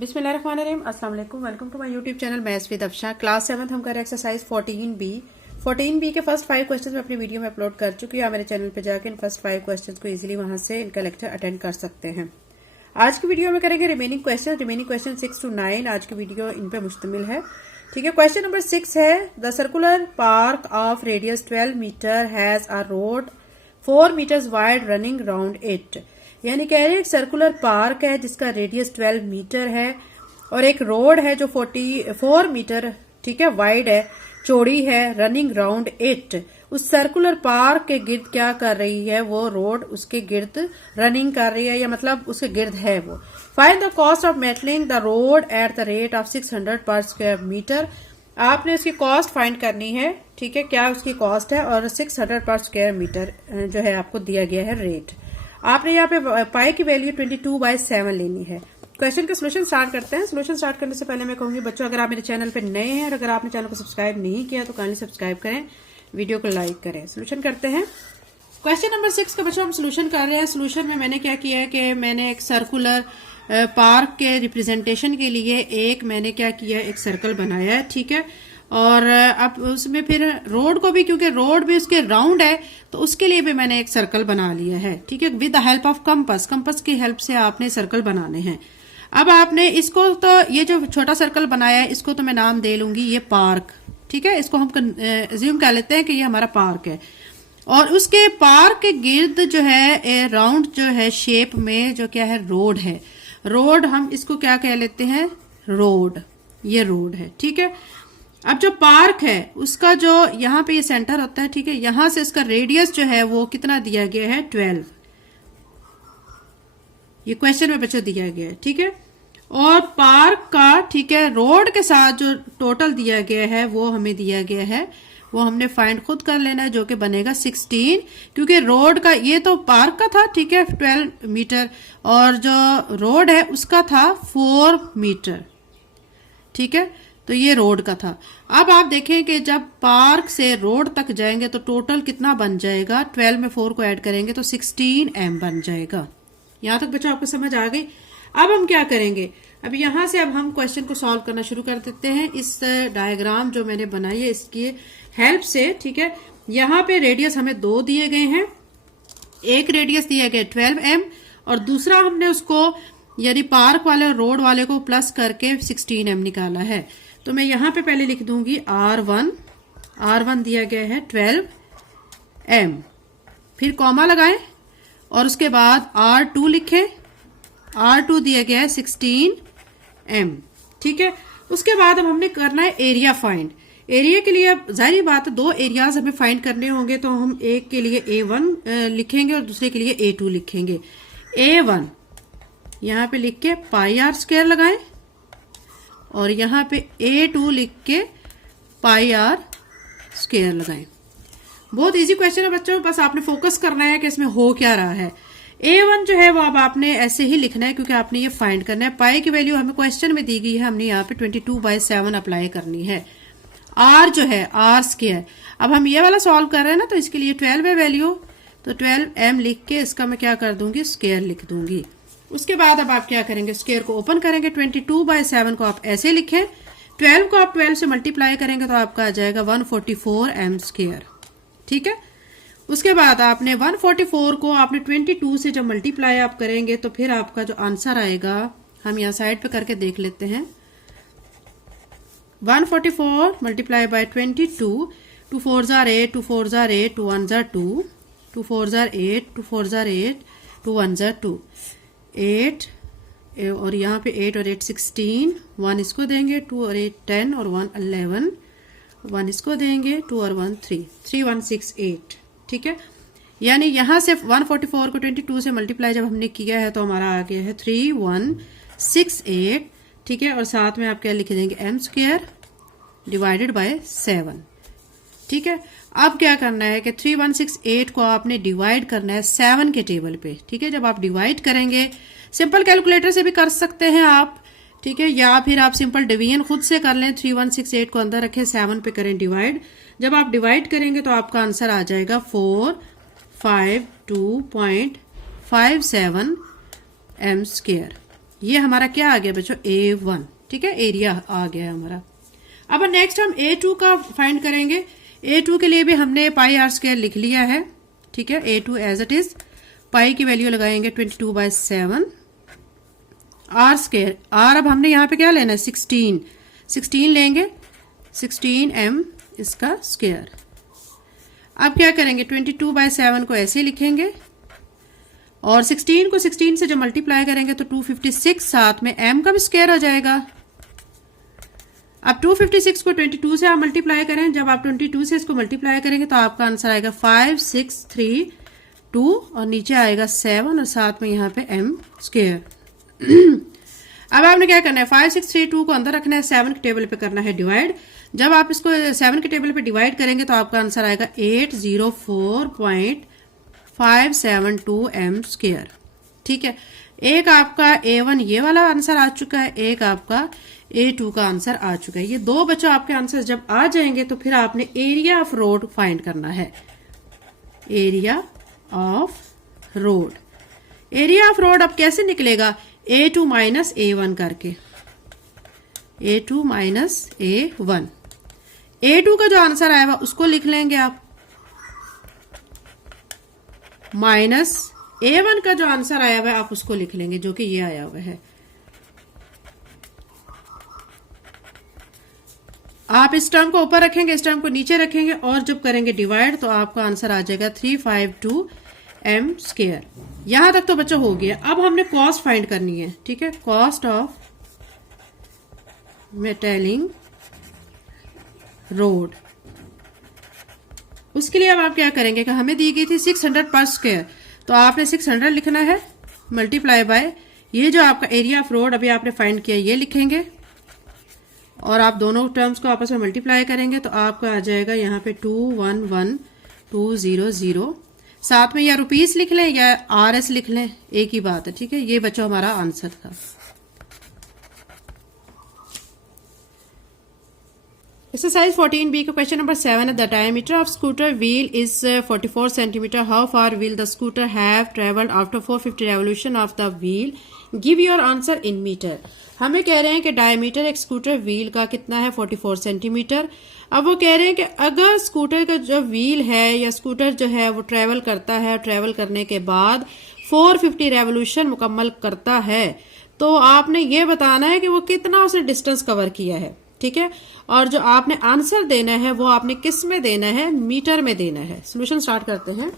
बिस्मिल्लाहिर्रहमानिर्रहीम, अस्सलाम वालेकुम। Welcome to my YouTube channel maths with Afsha. Class 7 हम कर रहे हैं एक्सरसाइज 14B के फर्स्ट 5 क्वेश्चंस मैं अपनी वीडियो में अपलोड कर चुकी हूँ। आप मेरे चैनल पे जाकर इन फर्स्ट 5 क्वेश्चंस को इजीली वहां से इनका लेक्चर अटेंड कर सकते हैं। आज की वीडियो में करेंगे रिमेनिंग क्वेश्चन 6 to 9। आज की वीडियो इन पे मुश्तमिल है। ठीक है, क्वेश्चन नंबर 6 है, the circular park of radius 12 metre has a road 4 metres wide running round it. यानी कह रहे हैं सर्कुलर पार्क है जिसका रेडियस 12 मीटर है और एक रोड है जो 44 मीटर ठीक है वाइड है, चौड़ी है, रनिंग राउंड इट। उस सर्कुलर पार्क के गिर्द क्या कर रही है, वो रोड उसके गिर्द रनिंग कर रही है या मतलब उसके गिर्द है वो। Find the cost of metalling the road at the rate of 600 पर स्क्वायर मीटर। आपने उसकी कॉस्ट फाइंड करनी है, ठीक है, क्या उसकी कॉस्ट है और 600 पर स्क्वायर मीटर जो है आपको दिया गया है रेट। आपने यहाँ पे पाई की वैल्यू 22/7 लेनी है। क्वेश्चन का सोल्यूशन स्टार्ट करते हैं। सोल्यूशन स्टार्ट करने से पहले मैं कहूंगी बच्चों, अगर आप मेरे चैनल पे नए हैं और अगर आपने चैनल को सब्सक्राइब नहीं किया तो काइंडली सब्सक्राइब करें, वीडियो को लाइक करें। सोल्यूशन करते हैं। क्वेश्चन नंबर 6 का बच्चों हम सोल्यूशन कर रहे हैं। सोल्यूशन में मैंने क्या किया है कि मैंने एक सर्कुलर पार्क के रिप्रेजेंटेशन के लिए एक सर्कल बनाया है, ठीक है। और अब उसमें फिर रोड को भी, क्योंकि रोड भी उसके राउंड है तो उसके लिए भी मैंने एक सर्कल बना लिया है, ठीक है, with the help of compass की हेल्प से आपने सर्कल बनाने हैं। अब आपने इसको तो ये जो छोटा सर्कल बनाया है इसको तो मैं नाम दे लूंगी ये पार्क, ठीक है। इसको हम अज्यूम कर लेते हैं कि ये हमारा पार्क है और उसके पार्क के गिर्द जो है राउंड जो है शेप में जो क्या है रोड है। रोड हम इसको क्या कह लेते हैं, रोड, ये रोड है, ठीक है। अब जो पार्क है उसका जो यहाँ पे ये सेंटर होता है, ठीक है, यहां से इसका रेडियस जो है वो कितना दिया गया है 12। ये क्वेश्चन में बच्चों दिया गया है, ठीक है। और पार्क का, ठीक है, रोड के साथ जो टोटल दिया गया है वो हमें दिया गया है, वो हमने फाइंड खुद कर लेना है, जो कि बनेगा 16, क्योंकि रोड का ये तो पार्क का था, ठीक है, 12 मीटर और जो रोड है उसका था 4 मीटर, ठीक है। तो ये रोड का था। अब आप देखें कि जब पार्क से रोड तक जाएंगे तो टोटल कितना बन जाएगा, 12 में 4 को ऐड करेंगे तो 16m बन जाएगा। यहां तक बच्चों आपको समझ आ गई। अब हम क्या करेंगे, अब यहां से अब हम क्वेश्चन को सॉल्व करना शुरू कर देते हैं। इस डायग्राम जो मैंने बनाई है इसकी हेल्प से, ठीक है। यहाँ पे रेडियस हमें 2 दिए गए हैं, एक रेडियस दिया गया 12m और दूसरा हमने उसको यानी पार्क वाले और रोड वाले को प्लस करके 16m निकाला है। तो मैं यहां पे पहले लिख दूंगी R1 दिया गया है 12m, फिर कॉमा लगाएं और उसके बाद R2 लिखें, R2 दिया गया है 16m, ठीक है। उसके बाद अब हमने करना है एरिया फाइंड। एरिया के लिए अब जाहिर बात है 2 एरियाज हमें फाइंड करने होंगे, तो हम एक के लिए A1 लिखेंगे और दूसरे के लिए A2 लिखेंगे। A1 यहां पे लिख के πr² लगाएं और यहां पे A2 लिख के πr² लगाएं। बहुत इजी क्वेश्चन है बच्चों, बस आपने फोकस करना है कि इसमें हो क्या रहा है। A1 जो है वो अब आपने ऐसे ही लिखना है क्योंकि आपने ये फाइंड करना है। पाई की वैल्यू हमें क्वेश्चन में दी गई है, हमने यहाँ पे 22/7 अप्लाई करनी है। R जो है R², अब हम ये वाला सॉल्व कर रहे हैं ना, तो इसके लिए 12 है वैल्यू, तो 12m लिख के इसका मैं क्या कर दूंगी, स्क्वायर लिख दूंगी। उसके बाद अब आप क्या करेंगे, स्क्वायर को ओपन करेंगे, 22/7 को आप ऐसे लिखें, 12 को आप 12 से मल्टीप्लाई करेंगे तो आपका आ जाएगा 144m², ठीक है। उसके बाद आपने 144 को आपने 22 से जब मल्टीप्लाई आप करेंगे तो फिर आपका जो आंसर आएगा, हम यहाँ साइड पे करके देख लेते हैं। 144 multiply by 22, 2 4s are 8, 2 4s are 8, 2 1s are 2, 2 4s are 8, 2 4s are 8, 2 1s are 2, 8 और यहाँ पे 8 और 8 16, 1 इसको देंगे, 2 और 8 10 और 1 11, 1 इसको देंगे, 2 और 1 3, 3168, ठीक है। यानी यहां से 144 को 22 से मल्टीप्लाई जब हमने किया है तो हमारा आ गया है 3168, ठीक है। और साथ में आप क्या लिख देंगे, m² डिवाइडेड बाय 7, ठीक है। अब क्या करना है कि 3168 को आपने डिवाइड करना है 7 के टेबल पे, ठीक है। जब आप डिवाइड करेंगे, सिंपल कैलकुलेटर से भी कर सकते हैं आप, ठीक है, या फिर आप सिंपल डिवीजन खुद से कर लें। 3168 को अंदर रखें, 7 पे करें डिवाइड। जब आप डिवाइड करेंगे तो आपका आंसर आ जाएगा 452.57 m², ये हमारा क्या आ गया बच्चों, A1। ठीक है, एरिया आ गया है हमारा। अब नेक्स्ट हम A2 का फाइंड करेंगे। A2 के लिए भी हमने पाई आर स्क्वायर लिख लिया है। ठीक है, A2 एज इट इज, पाई की वैल्यू लगाएंगे 22/7 आर स्क्वायर। आर अब हमने यहाँ पे क्या लेना है, 16 लेंगे, 16m इसका स्क्वायर। अब क्या करेंगे, 22/7 को ऐसे लिखेंगे और 16 को 16 से जब मल्टीप्लाई करेंगे तो 256, साथ में m का भी स्क्वायर आ जाएगा। अब 256 को 22 से आप मल्टीप्लाई करें, जब आप 22 से इसको मल्टीप्लाई करेंगे तो आपका आंसर आएगा 5632 और नीचे आएगा 7 और साथ में यहाँ पे m स्क्वायर। अब आपने क्या करना है, 5632 को अंदर रखना है, 7 के टेबल पे करना है डिवाइड। जब आप इसको 7 के टेबल पे डिवाइड करेंगे तो आपका आंसर आएगा 804.572 m स्क्वायर। ठीक है, एक आपका A1 ये वाला आंसर आ चुका है, एक आपका A2 का आंसर आ चुका है। ये दो बच्चों आपके आंसर जब आ जाएंगे तो फिर आपने एरिया ऑफ रोड फाइंड करना है। Area of road, area of road अब कैसे निकलेगा, A2 माइनस A1 करके, A2 माइनस A1। A2 का जो आंसर आया हुआ उसको लिख लेंगे आप, माइनस A1 का जो आंसर आया हुआ है आप उसको लिख लेंगे, जो कि ये आया हुआ है। आप इस टर्म को ऊपर रखेंगे, इस टर्म को नीचे रखेंगे और जब करेंगे डिवाइड तो आपका आंसर आ जाएगा 352 m स्क्वायर। यहां तक तो बच्चों हो गया। अब हमने कॉस्ट फाइंड करनी है। ठीक है, कॉस्ट ऑफ मेटेलिंग रोड। उसके लिए अब आप क्या करेंगे कि हमें दी गई थी 600 पर स्क्वायर, तो आपने 600 लिखना है मल्टीप्लाई बाय ये जो आपका एरिया ऑफ रोड अभी आपने फाइंड किया ये लिखेंगे और आप दोनों टर्म्स को आपस में मल्टीप्लाई करेंगे तो आपका आ जाएगा यहाँ पे 211200। साथ में या रुपीस लिख लें या RS लिख लें, एक ही बात है। ठीक है, ये बच्चों हमारा आंसर था। Exercise 14B का क्वेश्चन नंबर 7 है, the diameter of scooter wheel is 44 centimetre, how far will the scooter have travelled after 450 revolution of the wheel, give your answer in metre. हमें कह रहे हैं कि डायमीटर एक स्कूटर व्हील का कितना है, 44 सेंटीमीटर। अब वो कह रहे हैं कि अगर स्कूटर का जो व्हील है या स्कूटर जो है वो ट्रेवल करता है, ट्रेवल करने के बाद 450 रेवोल्यूशन मुकम्मल करता है, तो आपने ये बताना है कि वो कितना उसने डिस्टेंस कवर किया है। ठीक है, और जो आपने आंसर देना है वो आपने किस में देना है, मीटर में देना है। सोल्यूशन स्टार्ट करते हैं।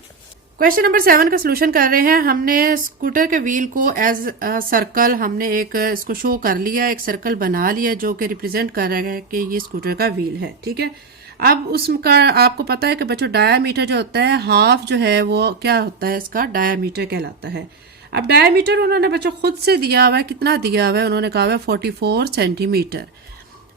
क्वेश्चन नंबर 7 का सोल्यूशन कर रहे हैं। हमने स्कूटर के व्हील को एज सर्कल हमने एक इसको शो कर लिया, एक सर्कल बना लिया जो कि रिप्रेजेंट कर रहा है कि ये स्कूटर का व्हील है। ठीक है, अब उसका आपको पता है कि बच्चों डायामीटर जो होता है, हाफ जो है वो क्या होता है, इसका डायामीटर कहलाता है। अब डायामीटर उन्होंने बच्चों खुद से दिया हुआ है, कितना दिया हुआ है, उन्होंने कहा हुआ है 44 सेंटीमीटर।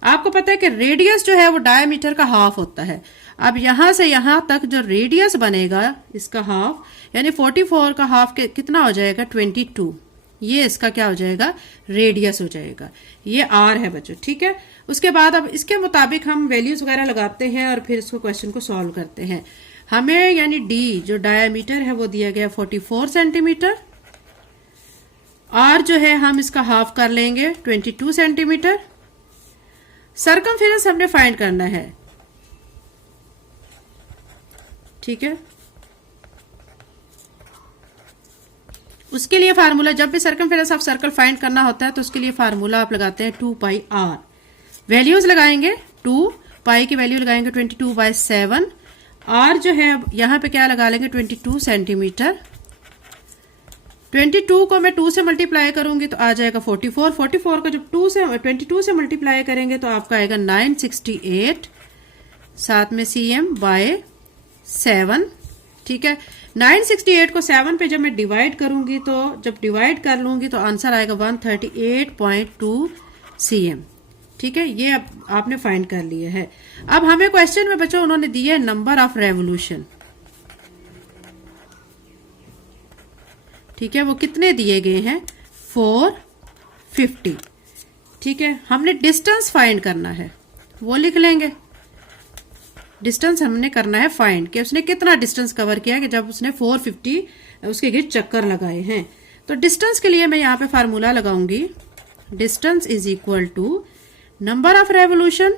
आपको पता है कि रेडियस जो है वो डायमीटर का हाफ होता है। अब यहां से यहां तक जो रेडियस बनेगा इसका हाफ, यानी 44 का हाफ के कितना हो जाएगा, 22। ये इसका क्या हो जाएगा, रेडियस हो जाएगा। ये आर है बच्चों। ठीक है, उसके बाद अब इसके मुताबिक हम वैल्यूज वगैरह लगाते हैं और फिर इसको क्वेश्चन को सॉल्व करते हैं। हमें यानी डी जो डायमीटर है वो दिया गया 44 सेंटीमीटर। आर जो है हम इसका हाफ कर लेंगे 22 सेंटीमीटर। सर्कमफेरेंस हमने फाइंड करना है। ठीक है, उसके लिए फार्मूला, जब भी सर्कमफेरेंस ऑफ सर्कल फाइंड करना होता है तो उसके लिए फार्मूला आप लगाते हैं 2πr। वैल्यूज लगाएंगे, 2 पाई की वैल्यू लगाएंगे 22/7। आर जो है यहां पे क्या लगा लेंगे, 22 सेंटीमीटर। 22 को मैं 2 से मल्टीप्लाई करूंगी तो आ जाएगा 44। 44 को जब 22 से मल्टीप्लाई करेंगे तो आपका आएगा 968, साथ में cm/7। ठीक है, 968 को 7 पे जब मैं डिवाइड करूंगी तो जब डिवाइड कर लूंगी तो आंसर आएगा 138.2 cm। ठीक है, ये अब आपने फाइंड कर लिया है। अब हमें क्वेश्चन में बच्चों उन्होंने दिया है नंबर ऑफ रेवोल्यूशन। ठीक है, वो कितने दिए गए हैं, 450। ठीक है, हमने डिस्टेंस फाइंड करना है, वो लिख लेंगे। डिस्टेंस हमने करना है फाइंड कि उसने कितना डिस्टेंस कवर किया कि जब उसने 450 उसके गिर्द चक्कर लगाए हैं। तो डिस्टेंस के लिए मैं यहाँ पे फार्मूला लगाऊंगी, distance is equal to number of revolution,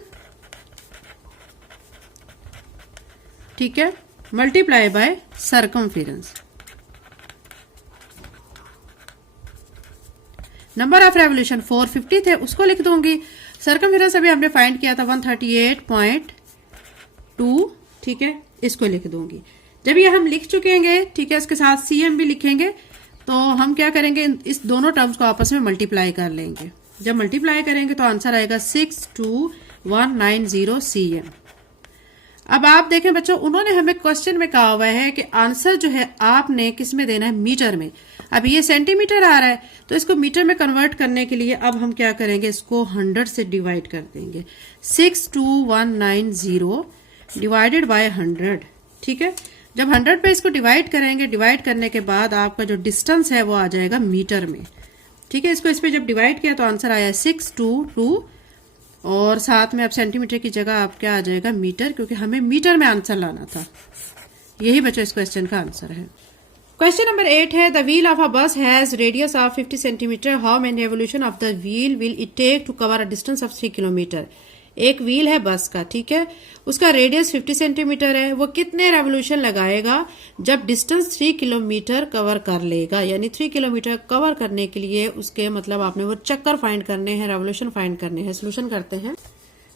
ठीक है, multiply by circumference. Number of revolution 450 थे, उसको लिख दूंगी। सर्कमफेरेंस अभी हमने फाइंड किया था 138.2, ठीक है, इसको लिख दूंगी। जब ये हम लिख चुकेंगे, ठीक है, इसके साथ सीएम भी लिखेंगे, तो हम क्या करेंगे, इस दोनों टर्म्स को आपस में मल्टीप्लाई कर लेंगे। जब मल्टीप्लाई करेंगे तो आंसर आएगा 62190 सीएम। अब आप देखें बच्चों, उन्होंने हमें क्वेश्चन में कहा हुआ है कि आंसर जो है आपने किस में देना है, मीटर में। अब ये सेंटीमीटर आ रहा है, तो इसको मीटर में कन्वर्ट करने के लिए अब हम क्या करेंगे, इसको 100 से डिवाइड कर देंगे। 62190 डिवाइडेड बाय 100, ठीक है। जब 100 पे इसको डिवाइड करेंगे, डिवाइड करने के बाद आपका जो डिस्टेंस है वो आ जाएगा मीटर में, ठीक है। इसको इस पे जब डिवाइड किया तो आंसर आया 622, और साथ में अब सेंटीमीटर की जगह आप क्या आ जाएगा, मीटर, क्योंकि हमें मीटर में आंसर लाना था। यही बच्चों इस क्वेश्चन का आंसर है। क्वेश्चन नंबर 8 है, the wheel of a bus has radius of 50 centimetre, how many revolution of the wheel will it take to cover a distance of 3 kilometre. एक व्हील है बस का, ठीक है, उसका रेडियस 50 सेंटीमीटर है, वो कितने रेवोल्यूशन लगाएगा जब डिस्टेंस 3 किलोमीटर कवर कर लेगा। यानी 3 किलोमीटर कवर करने के लिए उसके मतलब आपने वो चक्कर फाइंड करने हैं, रेवोल्यूशन फाइंड करने हैं। सोल्यूशन करते हैं।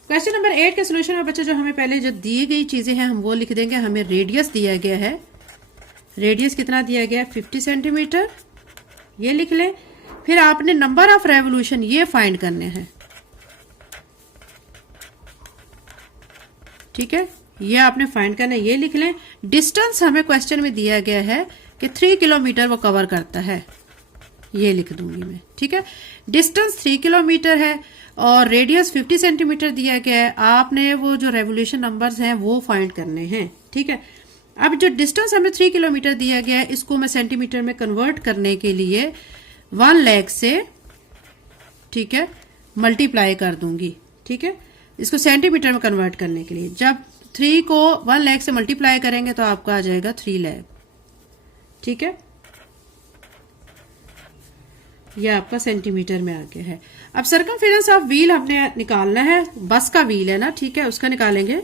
क्वेश्चन नंबर 8 के सोल्यूशन में बच्चे जो हमें पहले जो दी गई चीजें हैं हम वो लिख देंगे। हमें रेडियस दिया गया है, रेडियस कितना दिया गया है, 50 सेंटीमीटर, ये लिख लें। फिर आपने नंबर ऑफ रेवोल्यूशन ये फाइंड करने हैं, ठीक है, ये आपने फाइंड करना है, ये लिख लें। डिस्टेंस हमें क्वेश्चन में दिया गया है कि 3 किलोमीटर वो कवर करता है, ये लिख दूंगी मैं, ठीक है। डिस्टेंस 3 किलोमीटर है और रेडियस 50 सेंटीमीटर दिया गया है। आपने वो जो रेवोल्यूशन नंबर्स हैं वो फाइंड करने हैं, ठीक है। अब जो डिस्टेंस हमें 3 किलोमीटर दिया गया है, इसको मैं सेंटीमीटर में कन्वर्ट करने के लिए 1 लाख से, ठीक है, मल्टीप्लाई कर दूंगी, ठीक है, इसको सेंटीमीटर में कन्वर्ट करने के लिए। जब 3 को 1 लाख से मल्टीप्लाई करेंगे तो आपका आ जाएगा 3 लाख, ठीक है, यह आपका सेंटीमीटर में आ गया है। अब सर्कमफेरेंस ऑफ व्हील हमने निकालना है, बस का व्हील है ना, ठीक है, उसका निकालेंगे,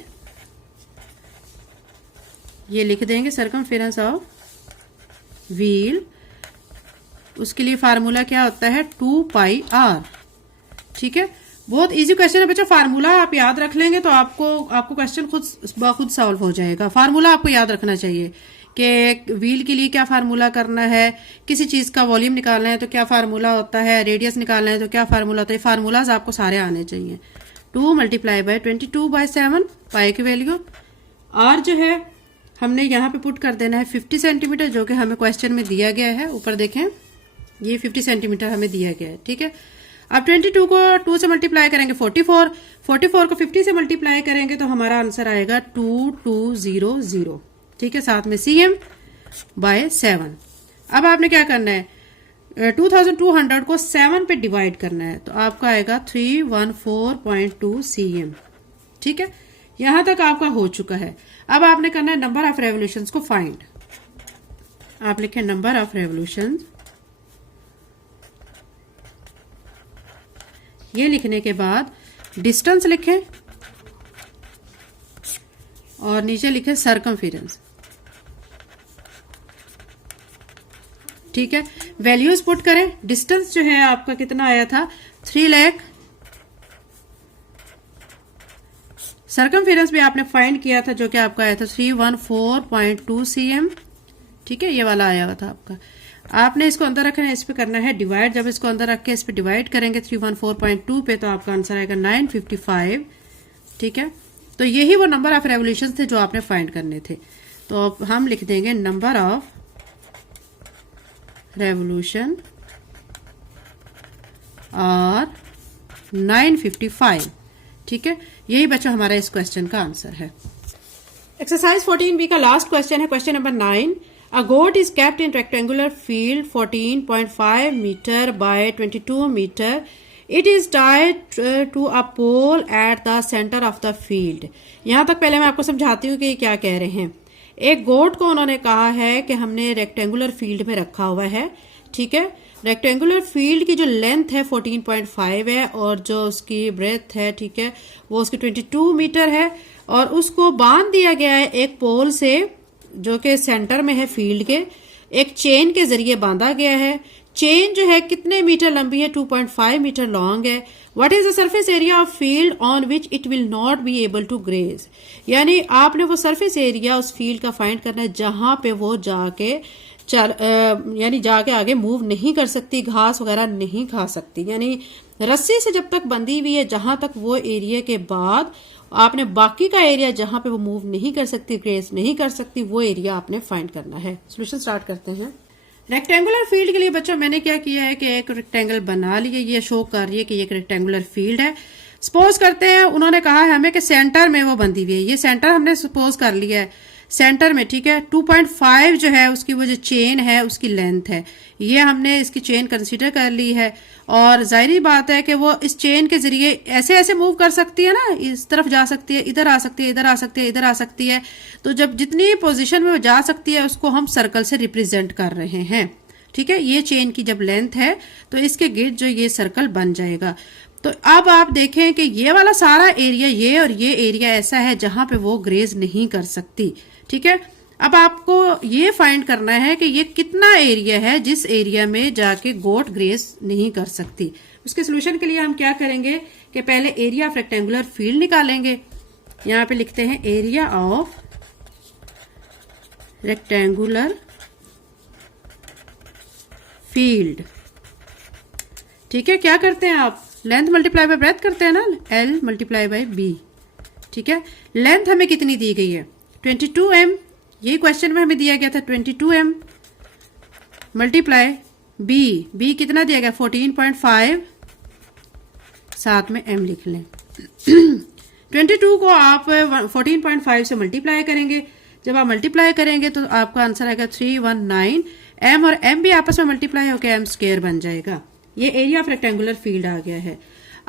ये लिख देंगे सर्कमफेरेंस ऑफ व्हील। उसके लिए फार्मूला क्या होता है, 2πr, ठीक है। बहुत इजी क्वेश्चन है बच्चों, फार्मूला आप याद रख लेंगे तो आपको क्वेश्चन खुद सॉल्व हो जाएगा। फार्मूला आपको याद रखना चाहिए कि व्हील के लिए क्या फार्मूला करना है, किसी चीज का वॉल्यूम निकालना है तो क्या फार्मूला होता है, रेडियस निकालना है तो क्या फार्मूला होता है। फार्मूलाज आपको सारे आने चाहिए। 2 मल्टीप्लाई बाय 22/7 पाई की वैल्यू। आर जो है हमने यहाँ पे पुट कर देना है 50 सेंटीमीटर, जो कि हमें क्वेश्चन में दिया गया है। ऊपर देखें, ये 50 सेंटीमीटर हमें दिया गया है, ठीक है। अब 22 को 2 से मल्टीप्लाई करेंगे 44 को 50 से मल्टीप्लाई करेंगे तो हमारा आंसर आएगा 2200, ठीक है, साथ में cm/7। अब आपने क्या करना है, 2200 को 7 पे डिवाइड करना है तो आपका आएगा 314.2 cm, ठीक है। यहां तक आपका हो चुका है। अब आपने करना है नंबर ऑफ रेवोल्यूशंस को फाइंड। आप लिखें नंबर ऑफ रेवोल्यूशंस, ये लिखने के बाद डिस्टेंस लिखें और नीचे लिखें सर्कमफेरेंस, ठीक है। वैल्यूज पुट करें। डिस्टेंस जो है आपका कितना आया था, 3 लाख। सर्कमफेरेंस भी आपने फाइंड किया था जो कि आपका आया था 314.2 cm, ठीक है, ये वाला आया हुआ था आपका। आपने इसको अंदर रखना है, इस पे करना है डिवाइड। जब इसको अंदर रख के इस पे डिवाइड करेंगे 314.2 पे तो आपका आंसर आएगा 955, ठीक है। तो यही वो नंबर ऑफ रेवोल्यूशन थे जो आपने फाइंड करने थे। तो अब हम लिख देंगे नंबर ऑफ रेवोल्यूशन और 955, ठीक है। यही बच्चों हमारा इस क्वेश्चन का आंसर है। एक्सरसाइज 14B का लास्ट क्वेश्चन है, question number 9। A goat is kept in rectangular field 14.5 meter by 22 meter. It is tied to a pole at the center of the field. यहाँ तक पहले मैं आपको समझाती हूँ कि क्या कह रहे हैं। एक गोट को उन्होंने कहा है कि हमने रेक्टेंगुलर फील्ड में रखा हुआ है, ठीक है। रेक्टेंगुलर फील्ड की जो लेंथ है 14.5 है और जो उसकी ब्रेथ है, ठीक है, वो उसकी 22 मीटर है और उसको बांध दिया गया है एक पोल से जो कि सेंटर में है फील्ड के, एक चेन के जरिए बांधा गया है। चेन जो है कितने मीटर लंबी है? 2.5 मीटर लॉन्ग है। What is the surface area of field on which it will not be able to graze, यानी आपने वो सरफेस एरिया उस फील्ड का फाइंड करना है जहां पे वो जाके यानी जाके आगे मूव नहीं कर सकती, घास वगैरह नहीं खा सकती, यानी रस्सी से जब तक बंधी हुई है जहां तक वो एरिया के बाद आपने बाकी का एरिया जहां पे वो मूव नहीं कर सकती, ग्रेस नहीं कर सकती, वो एरिया आपने फाइंड करना है। सोल्यूशन स्टार्ट करते हैं। रेक्टेंगुलर फील्ड के लिए बच्चों मैंने क्या किया है कि एक रेक्टेंगल बना लिया, ये शो कर रही है कि ये एक रेक्टेंगुलर फील्ड है। सपोज करते हैं उन्होंने कहा है हमें कि सेंटर में वो बंधी हुई है, ये सेंटर हमने सपोज कर लिया है सेंटर में, ठीक है। 2.5 जो है उसकी वो जो चेन है उसकी लेंथ है, ये हमने इसकी चेन कंसीडर कर ली है और जाहिर बात है कि वो इस चेन के जरिए ऐसे ऐसे मूव कर सकती है ना, इस तरफ जा सकती है, इधर आ सकती है, इधर आ सकती है, इधर आ सकती है। तो जब जितनी पोजीशन में वो जा सकती है उसको हम सर्कल से रिप्रेजेंट कर रहे हैं, ठीक है। ये चेन की जब लेंथ है तो इसके गिर्द जो ये सर्कल बन जाएगा। तो अब आप देखें कि ये वाला सारा एरिया, ये और ये एरिया ऐसा है जहां पे वो ग्रेज नहीं कर सकती, ठीक है। अब आपको ये फाइंड करना है कि ये कितना एरिया है जिस एरिया में जाके गोट ग्रेज नहीं कर सकती। उसके सोल्यूशन के लिए हम क्या करेंगे कि पहले एरिया ऑफ रेक्टेंगुलर फील्ड निकालेंगे। यहां पे लिखते हैं एरिया ऑफ रेक्टेंगुलर फील्ड, ठीक है। क्या करते हैं आप? लेंथ मल्टीप्लाई बाय ब्रेथ करते हैं ना, L मल्टीप्लाई बाय B, ठीक है। लेंथ हमें कितनी दी गई है? 22 m, ये क्वेश्चन में हमें दिया गया था 22 m मल्टीप्लाई B कितना दिया गया? 14.5, साथ में m लिख लें। 22 को आप 14.5 से मल्टीप्लाई करेंगे, जब आप मल्टीप्लाई करेंगे तो आपका आंसर आएगा 319। m और m भी आपस में मल्टीप्लाई होकर m स्क्वायर बन जाएगा। ये एरिया ऑफ रेक्टेंगुलर फील्ड आ गया है।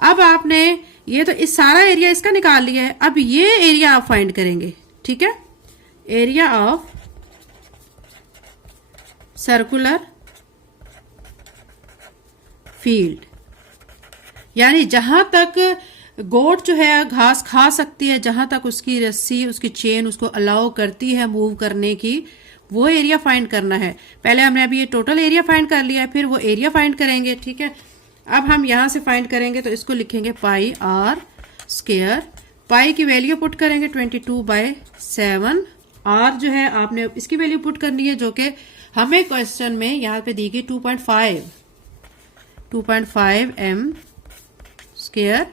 अब आपने ये तो इस सारा एरिया इसका निकाल लिया है, अब ये एरिया आप फाइंड करेंगे, ठीक है। एरिया ऑफ सर्कुलर फील्ड, यानी जहां तक गोट जो है घास खा सकती है, जहां तक उसकी रस्सी उसकी चेन उसको अलाउ करती है मूव करने की, वो एरिया फाइंड करना है। पहले हमने अभी ये टोटल एरिया फाइंड कर लिया है, फिर वो एरिया फाइंड करेंगे, ठीक है। अब हम यहां से फाइंड करेंगे तो इसको लिखेंगे पाई आर स्क्वायर। पाई की वैल्यू पुट करेंगे 22/7। आर जो है आपने इसकी वैल्यू पुट करनी है जो कि हमें क्वेश्चन में यहां पे दी गई 2.5 m स्क्वायर।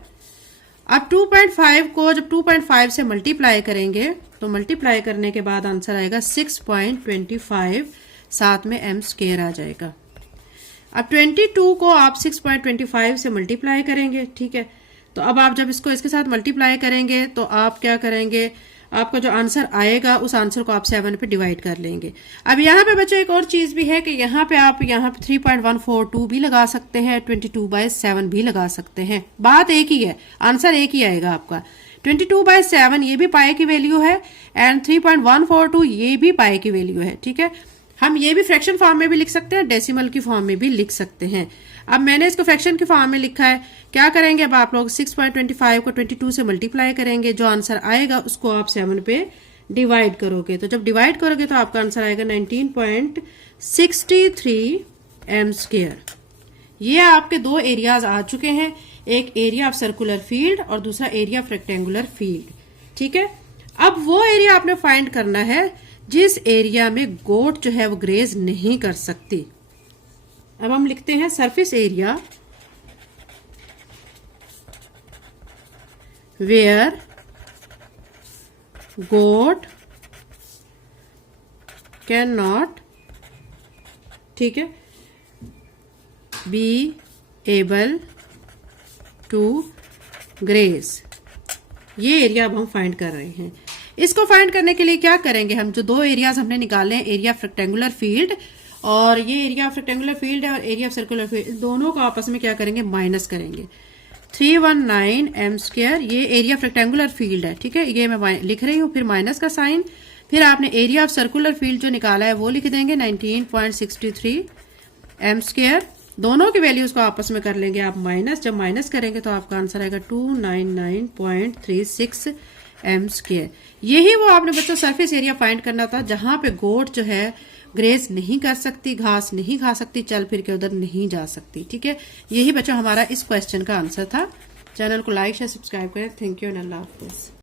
अब 2.5 को जब 2.5 से मल्टीप्लाई करेंगे तो मल्टीप्लाई करने के बाद आंसर आएगा 6.25, साथ में m स्क्वायर आ जाएगा। अब 22 को आप 6.25 से मल्टीप्लाई करेंगे, ठीक है। तो अब आप जब इसको इसके साथ मल्टीप्लाई करेंगे तो आप क्या करेंगे, आपका जो आंसर आएगा उस आंसर को आप 7 पे डिवाइड कर लेंगे। अब यहाँ पे बच्चों एक और चीज भी है कि यहाँ पे आप 3.142 भी लगा सकते हैं, 22/7 भी लगा सकते हैं, बात एक ही है, आंसर एक ही आएगा आपका। 22/7 ये भी पाई की वैल्यू है एंड 3.142 ये भी पाई की वैल्यू है, ठीक है। हम ये भी फ्रैक्शन फॉर्म में भी लिख सकते हैं, डेसिमल की फॉर्म में भी लिख सकते हैं। अब मैंने इसको फ्रैक्शन की फॉर्म में लिखा है, क्या करेंगे अब आप लोग 6.25 को 22 से मल्टीप्लाई करेंगे, जो आंसर आएगा उसको आप 7 पे डिवाइड करोगे, तो जब डिवाइड करोगे तो आपका आंसर आएगा 19.63 m स्क्वायर। ये आपके दो एरियाज आ चुके हैं, एक एरिया ऑफ सर्कुलर फील्ड और दूसरा एरिया ऑफ रेक्टेंगुलर फील्ड, ठीक है। अब वो एरिया आपने फाइंड करना है जिस एरिया में गोट जो है वो ग्रेज नहीं कर सकती। अब हम लिखते हैं surface area where goat can not, ठीक है, बी एबल टू ग्रेज। ये एरिया अब हम फाइंड कर रहे हैं। इसको फाइंड करने के लिए क्या करेंगे, हम जो दो एरियाज हमने निकाले हैं, एरिया ऑफ रेक्टेंगुलर फील्ड और ये एरिया ऑफ रेक्टेंगुलर फील्ड है और एरिया ऑफ सर्कुलर फील्ड, दोनों को आपस में क्या करेंगे, माइनस करेंगे। 319 m स्क्वायर ये एरिया ऑफ रेक्टेंगुलर फील्ड है, ठीक है, ये मैं लिख रही हूँ, फिर माइनस का साइन, फिर आपने एरिया ऑफ सर्कुलर फील्ड जो निकाला है वो लिख देंगे 19.63 एम स्क्वायर। दोनों की वैल्यूज को आपस में कर लेंगे आप माइनस, जब माइनस करेंगे तो आपका आंसर आएगा 299.36 एम स्क्वायर। यही वो आपने बच्चों सरफेस एरिया फाइंड करना था जहां पे गोट जो है ग्रेज नहीं कर सकती, घास नहीं खा सकती, चल फिर के उधर नहीं जा सकती। ठीक है, यही बच्चों हमारा इस क्वेश्चन का आंसर था। चैनल को लाइक शेयर सब्सक्राइब करें। Thank you and Allah Hafiz.